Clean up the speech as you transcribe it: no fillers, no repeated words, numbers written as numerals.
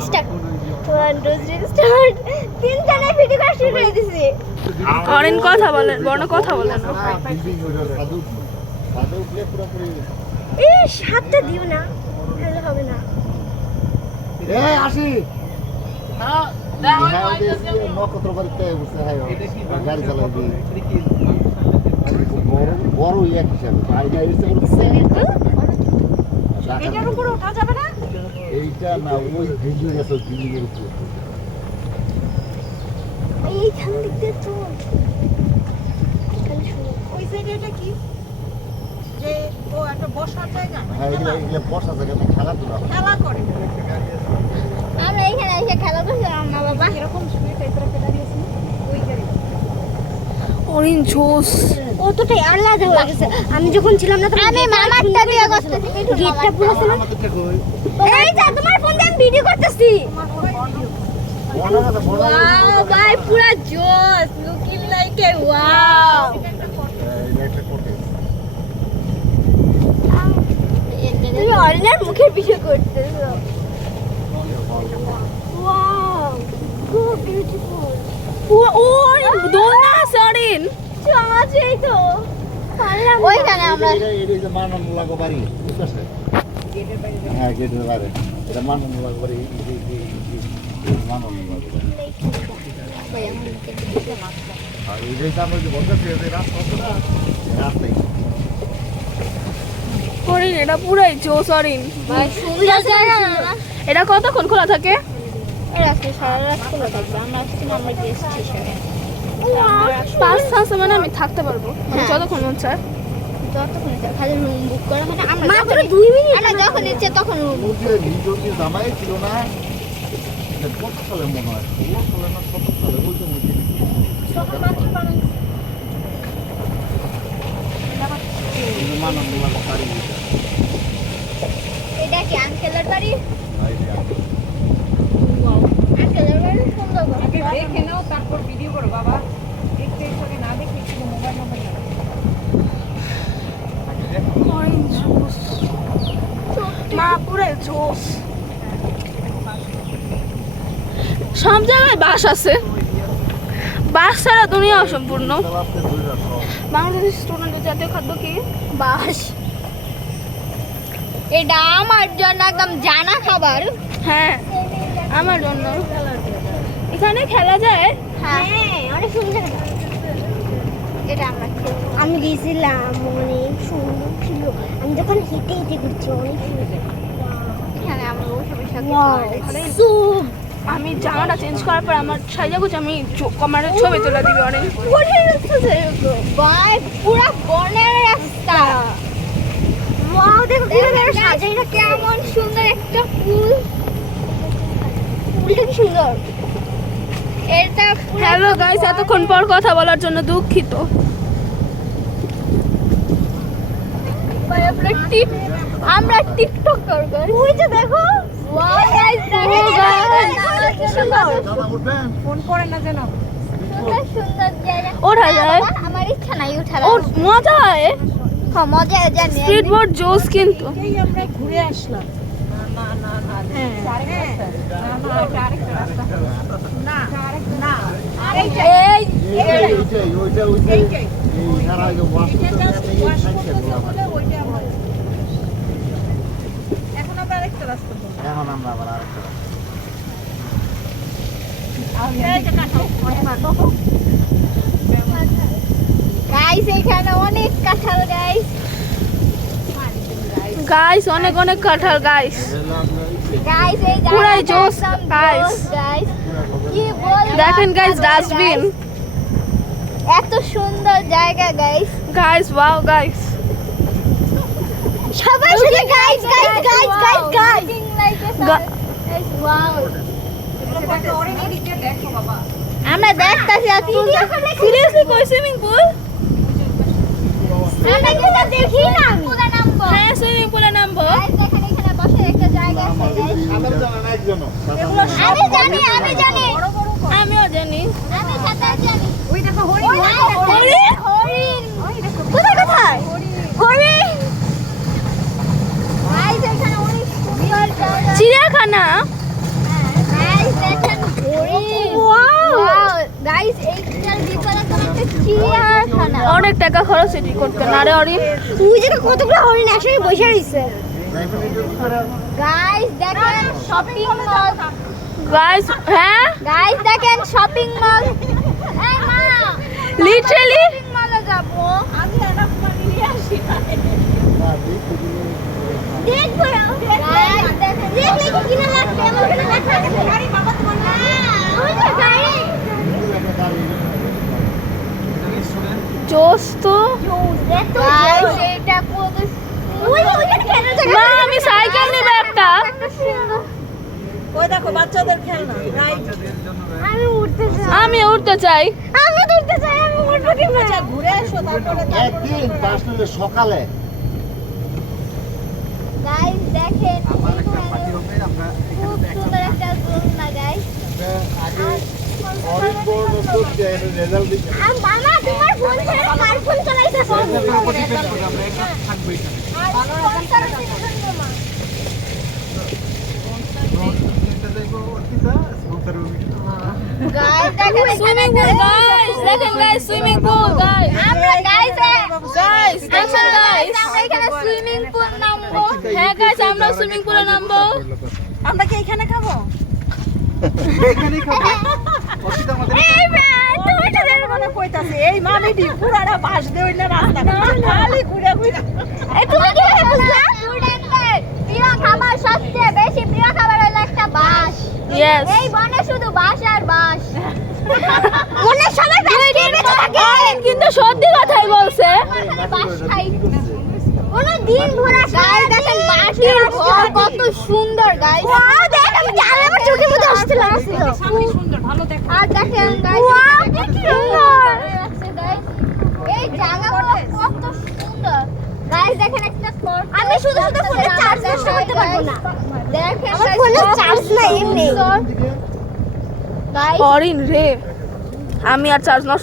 Start 1 2 3 start তিন জনে video করা শুরু করে দিছি অরেন কথা বলেন বড় কথা বলেন এই হাতটা দিও না তাহলে হবে না এই আসি হ্যাঁ নকত্র বাড়িতে বসে হয় গাড়ি চালাবি বড় এক হিসাবে আইনা এসে এটার উপর ওঠা যাবে না এইটা না ওই বিল্ডিং আছে বিল্ডিং এর উপর এইখান থেকে তো ওই সাইডে এটা কি যে ও একটা বসার জায়গা হ্যাঁ এগুলো বসা জায়গাতে খেলাধুলা খেলা করে আমরা এখানে এসে খেলা করছিলাম না বাবা এরকম শুয়ে টাইপের একটা দাঁড়িয়েছি ওই গাড়ি অরেন জোস অতটাই আলাদা হয়ে গেছে আমি যখন ছিলাম না আমি মামারটা দিয়ে করতেছি গেটটা পুরো ছিল আমাদেরটা কই এই যা তোমার ফোন দিয়ে আমি ভিডিও করতেছি ওয়াও ভাই পুরো জোস লুকিং লাইক এ ওয়াও তুমি অরিজিনাল মুখের বিষয় করতেছো ওয়াও সো বিউটিফুল অরেন দোলনা আছে অরেন আছে এই তো ওইখানে আমরা এই যে মানন লাগো বাড়ি বুঝছ হ্যাঁ গেটের বাইরে এটা মানন লাগো বাড়ি এই মানন লাগো বাড়ি আর এই যে আমরা যে বলতেছি এই রাস্তা আছে না রাস্তায় অরেন এটা পুরাই জোস অরেন ভাই সুন্দর জায়গা না এটা কতক্ষণ খোলা থাকে এটা আজকে সারা রাত খোলা থাকবে আমরা আজকে আমরা গেস্ট হিসেবে 5-6 মানে আমি থাকতে পারবো মানে হ্যাঁ। যতক্ষণ মন চায় যতক্ষণ ইচ্ছা খালি রুম বুক করা মানে আমরা মাত্র 2 মিনিট আমরা যখন ইচ্ছে তখন রুম বুক যে নিজের জামাই ছিল না এটা কত সালে মনে হয় 16 সালে না 17 সালে ওই তো মুখে তখন মাত্র বানানো মানন লাগো বাড়ি এটা কি আঙ্কেলের বাড়ি ভাই আঙ্কেলের বাড়ি সুন্দর আগে দেখে নাও তারপর ভিডিও করো বাবা দেখতে ইচ্ছা না দেখে একটু মোবাইল নাম্বার অরেন জোস মা পুরো জোস সব জায়গায় বাস আছে বাস ছাড়া দুনিয়া অসম্পূর্ণ চালাতে ধরে রাখো বাংলাদেশ স্টুডেন্টের জাতীয় খাদ্য কি বাস এটা আমার জন্য একদম জানা খাবার হ্যাঁ আমার জন্য এখানে খেলা যায় হ্যাঁ অনেক সুন্দর এটা আমরা আমি গেছিলাম অনেক সুন্দর ছিল আমি যখন হেঁটে হেঁটে ঘুরছি অনেক সুন্দর এখানে আমরা বসে বসে আমি জামাটা চেঞ্জ করার পর আমার সাইজা গুছ আমি কমারের ছবি তুলে দিবি অনেক ভাই পুরো বনের রাস্তা ওয়াও দেখো কিভাবে সাজাইটা কেমন সুন্দর একটা ফুল ফুলটা কি সুন্দর এটা হ্যালো গাইস এতক্ষণ পর কথা বলার জন্য দুঃখিত আমরা টিকটক করব ওই যে দেখো ওয়াও গাইস দেখো কি সুন্দর দাদা উঠবেন ফোন করে না যেন সুন্দর সুন্দর জায়গা ওঠা যায়? আমার ইচ্ছা নাই ওঠার ও মজা হয় হ্যাঁ মজা জানি স্পিড বোট জোস কিন্তু আমরা ঘুরে আসলাম এই ওইটা এই সারা আগে ওয়াশ করতে এই সাইড এখন আমরা আরেকটা রাস্তা বলবো। এখন আমরা আবার আরেকটা গাইস এখানে অনেক কাঁঠাল গাইস গাইস অনেক অনেক কাঁঠাল গাইস গাইস এই পুরাই জোস, guys. গাইস কি বলবো দেখেন গাইস ডাস্টবিন এত সুন্দর জায়গা গাইস গাইস ওয়াও গাইস সবাই শুধু guys guys guys guys guys Ga- guys wow একটা অরেঞ্জ দিকে দেখো বাবা। আমরা দেখতাছি আর তুই সিরিয়াসলি কই সুইমিং পুল আমরা কিন্তু দেখি না পুরো নামবো হ্যাঁ সুইমিং পুলে নামবো গাইস দেখেন এখানে বসে একটা জায়গা আছে গাইস সাঁতার জানা না একজন আমি জানি আমিও জানি আমি সাঁতার জানি ওই দেখো হরিণ। হরিণ হরিণ কোথায় কোথায় হরিণ গাইস এখানে অনেক সুন্দর জায়গা চিড়িয়াখানা হ্যাঁ গাইস এইটার বিপরীতে তো একটা চিড়িয়াখানা। অনেক টাকা খরচ এটি করতে না রে অরিন। তুই যেটা কতগুলো হরিণ একসাথে বসে রইছে। গাইস দেখেন শপিং মল। গাইস হ্যাঁ গাইস দেখেন শপিং মল। এই মা লিটারালি শপিং মলে যাব। আমি একটা নিয়ে আসি দেখবো গাইস দেখেন দেখলে কি কিনা লাগবে আমার এখানে লেখা আছে। গাড়ি বাবা তোমার না ওই যে গাড়ি জোস তো। গাইস এটা কত ওই ওইখানে কেন জায়গা মা আমি সাইকেল নিব একটা। ওই দেখো বাচ্চাদের খেলনা রাইট আমি উঠতে চাই। আমি উঠতে চাই। আমি উঠতে চাই। আমি উঠবো কি না? আচ্ছা ঘুরে আসো তারপরে একদিন আসলে সকালে গাইস দেখেন খুব সুন্দর একটা ঝর্ণা গাইস। মামা তোমার ফোন ছেড়ে কার ফোন চালাইতেছ? গাইস দেখেন সুইমিং পুল গাইস দেখেন গাইস সুইমিং পুল গাইস। আমরা গাইস গাইস দেখেন গাইস। আমরা এখানে সুইমিং পুল নামবো। হ্যাঁ গাইস আমরা সুইমিং পুলে নামবো। আমরা কি এখানে খাবো এই ভাই তুমি তো দেখো মনে কইতাছে এই মামিডি পুরাটা বাস দেই না রাস্তা খালি ঘুরে ঘুরে এই তুমি কি বুঝলা? স্টুডেন্টদের প্রিয় খাবার সবচেয়ে বেশি প্রিয় খাবার হলো একটা বাস। ইয়েস এই বনে শুধু বাস আর বাস। মনে সবাই বাস খেয়ে বেঁচে থাকে। অরিন কিন্তু সত্যি কথাই বলছে। বাস খাই। কোনো দিন ঘোরা গাইস দেখেন মাটির ঘর কত সুন্দর গাইস। ওয়াও দেখ আমি জানলে আমার চোখের মধ্যে আসছিল। সুন্দর ভালো দেখ আর দেখেন গাইস ওয়াও কি সুন্দর গাইস। এই জায়গাগুলো কত সুন্দর। গাইস দেখেন একটা স্পট। আমি শুধু শুধু ফোনে চার্জ নষ্ট করতে পারবো না। দেখেন আমার ফোনে চার্জ নাই এমনি। গাইস অরিন রে আমি আর চার্জ নষ্ট